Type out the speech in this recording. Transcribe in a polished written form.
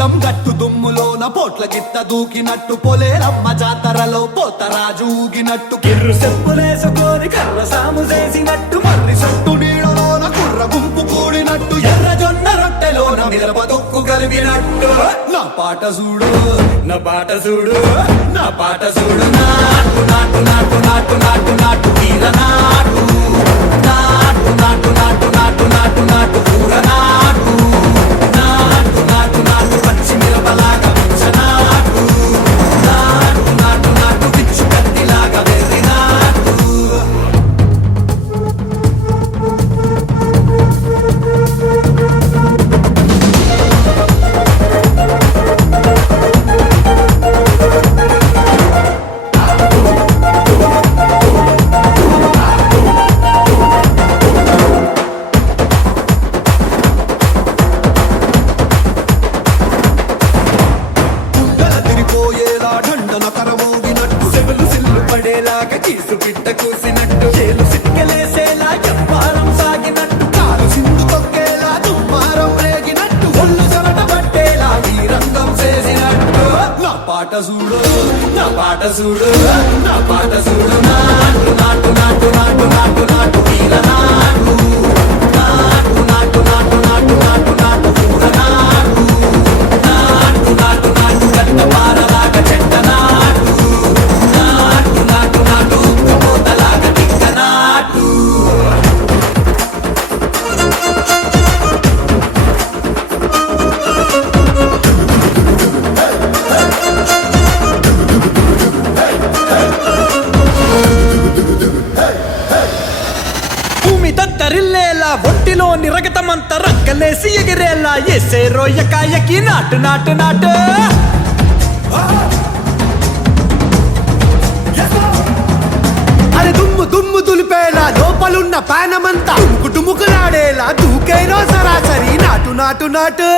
పొలం గట్టు దుమ్ములోన పోట్ల గిత్త దూకినట్టు పొలేరమ్మ జాతరలో పోతరాజు ఊగినట్టు కిర్రు చెప్పులేసుకొని కర్ర సాము చేసినట్టు మర్రి సొట్టు నీడలోన కుర్ర గుంపు కూడినట్టు ఎర్ర జొన్న రొట్టెలోన మిరప దొక్కు కలిపినట్టు నా పాట చూడు నా పాట చూడు నా పాట చూడు నాటు నాటు నాటు నాటు నాటు నాటు వీర నాటు నాటు నాటు నాటు నాటు నాటు నాటు పూర నాటు నాటు నాటు నాటు పచ్చి మిరపలాగా పిచ్చ నాటు నాటు నాటు నాటు పిచ్చు కత్తిలాగా వెర్రి నాటు కీసు పిట్ట కూసినట్టు చేలు సిక్కలేసేలా ఎవ్వారం సాగినట్టు కాలు సింధు తొక్కేలా దుమ్మారం రేగినట్టు ఒళ్ళు చెమట పట్టేలా ఈ రంగం చేసినట్టు నా పాట చూడు నా పాట చూడు నా పాట చూడు నాటు నాటు నాటు నాటు నాటు నాటు వీర నాటు నాటు నాటు నాటు నాటు నాటు నాటు పూర నాటు నాటు నాటు నాటు గంట పారలాగా చెట్ట నాటు నాటు నాటు నాటు ఉక్కబోతలాగా టిక్క నాటు భూమి దద్దరిల్లేలా ఒంటిలోని రగతమంతా రక్కలేసి ఎగిరేలా ఎసే రోయకాయకి నాటు నాటు నాటు అరే దుమ్ము దుమ్ము దులిపేలా లోపలున్న పానమంతా డుముకులాడేలా దూకేరో సరాసరి నాటు నాటు నాటు